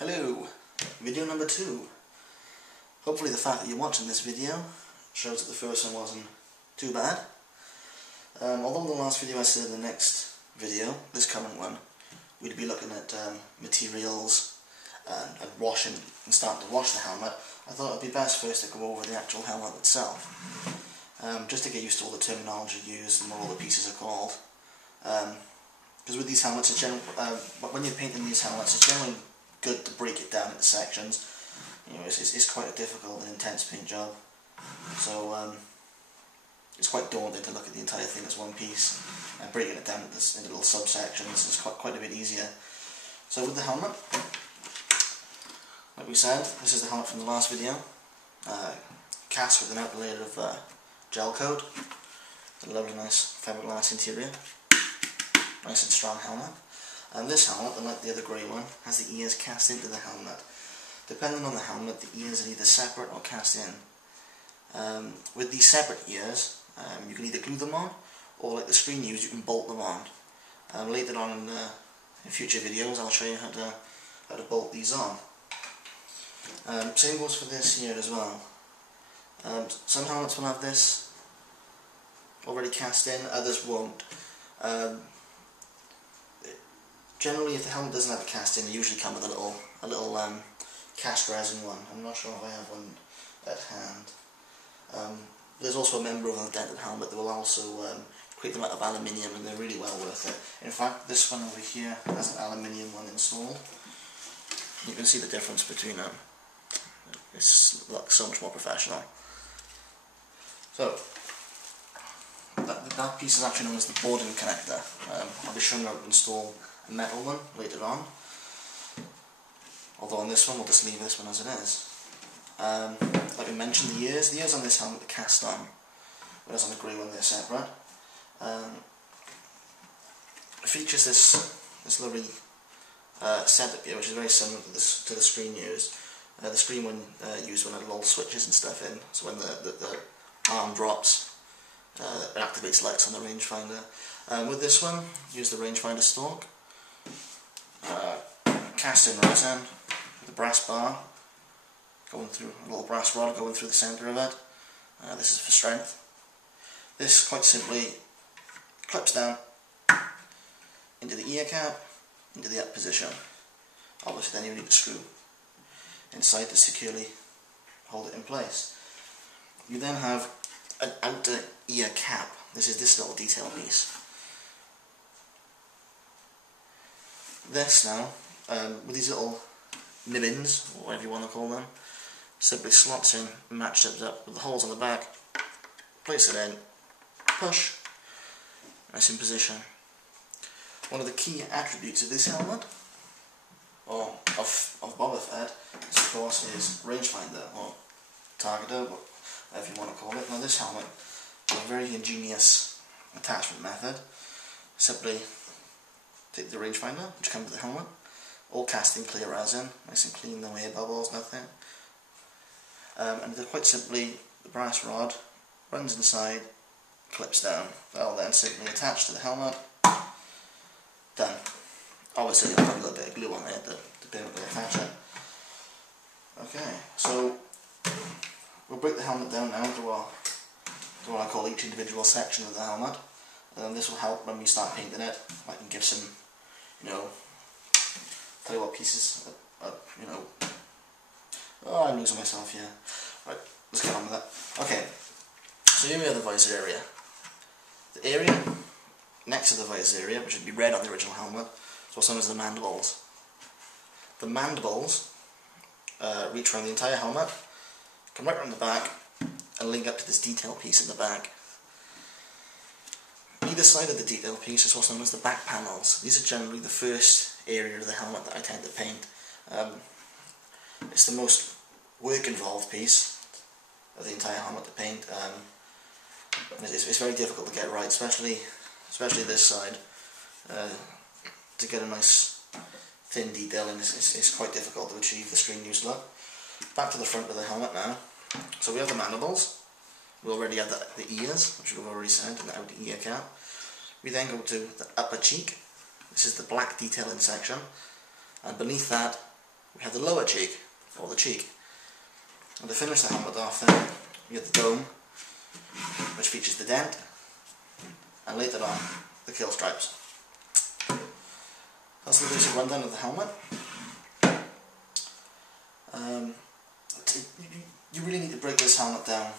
Hello, video number 2. Hopefully the fact that you're watching this video shows that the first one wasn't too bad. Although in the last video I said in the next video, this current one, we'd be looking at materials and washing and starting to wash the helmet, I thought it would be best first to go over the actual helmet itself. Just to get used to all the terminology used and what all the pieces are called. Because with these helmets, when you're painting these helmets, it's generally good to break it down into sections. You know, it's quite a difficult and intense paint job. So it's quite daunting to look at the entire thing as one piece, and breaking it down into little subsections is quite a bit easier. So with the helmet, like we said, this is the helmet from the last video. Cast with an outer layer of gel coat. A lovely nice fiberglass interior. Nice and strong helmet. And this helmet, unlike the other grey one, has the ears cast into the helmet. Depending on the helmet, the ears are either separate or cast in. With these separate ears, you can either glue them on, or like the screen used, you can bolt them on. Later on in future videos, I'll show you how to bolt these on. Same goes for this here as well. Some helmets will have this already cast in, others won't. Generally, if the helmet doesn't have it cast in, they usually come with a little cast resin one. I'm not sure if I have one at hand. There's also a member of the dented helmet that will also create them out of aluminium, and they're really well worth it. In fact, this one over here has an aluminium one installed. You can see the difference between them. It looks so much more professional. So, that piece is actually known as the boarding connector. I'll be showing you how to install a metal one later on. Although on this one, we'll just leave this one as it is. Like I mentioned, the ears on this helmet are cast on, whereas on the grey one they're separate. It features this lovely setup here, which is very similar to the screen used. The screen one used when it had little switches and stuff in, so when the arm drops, it activates lights on the rangefinder. With this one, use the rangefinder stalk, cast in resin with a brass bar going through, a little brass rod going through the centre of it. This is for strength. This quite simply clips down into the ear cap, into the up position. Obviously then you need a screw inside to securely hold it in place. You then have an outer ear cap. This is this little detail piece. This now, with these little nibbins, or whatever you want to call them, simply slots in, matched it up with the holes on the back, place it in, push, and it's in position. One of the key attributes of this helmet, or of Boba Fett, is of course is Rangefinder, or Targeter, whatever you want to call it. Now this helmet has a very ingenious attachment method. Simply take the rangefinder, which comes with the helmet, all cast in clear resin, nice and clean, no air bubbles, nothing. And they're quite simply, the brass rod runs inside, clips down. That'll then simply attach to the helmet. Done. Obviously you'll put a little bit of glue on there to permanently attach it. Okay, so we'll break the helmet down now to what I call each individual section of the helmet. And this will help when we start painting it. I can give some, tell you what pieces, oh, I'm losing myself here. Right, let's get on with it. Okay, so here we have the visor area. The area next to the visor area, which would be red on the original helmet, is what's known as the mandibles. The mandibles reach around the entire helmet, come right around the back, and link up to this detail piece in the back. Either side of the detail piece is what's known as the back panels. These are generally the first area of the helmet that I tend to paint. It's the most work involved piece of the entire helmet to paint. It's very difficult to get right, especially this side. To get a nice thin detailing is quite difficult to achieve the screen used look. Back to the front of the helmet now. So we have the mandibles. We already have the ears, which we've already said, and the outer ear cap. We then go to the upper cheek. This is the black detailing section, and beneath that we have the lower cheek, or the cheek. And to finish the helmet off then, we have the dome, which features the dent, and later on, the kill stripes. That's the basic rundown of the helmet. You really need to break this helmet down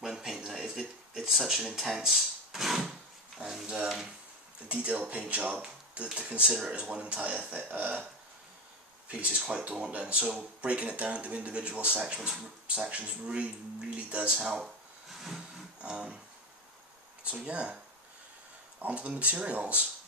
when painting it. It's such an intense and detailed paint job to consider it as one entire piece is quite daunting. So breaking it down into individual sections really does help. So yeah, onto the materials.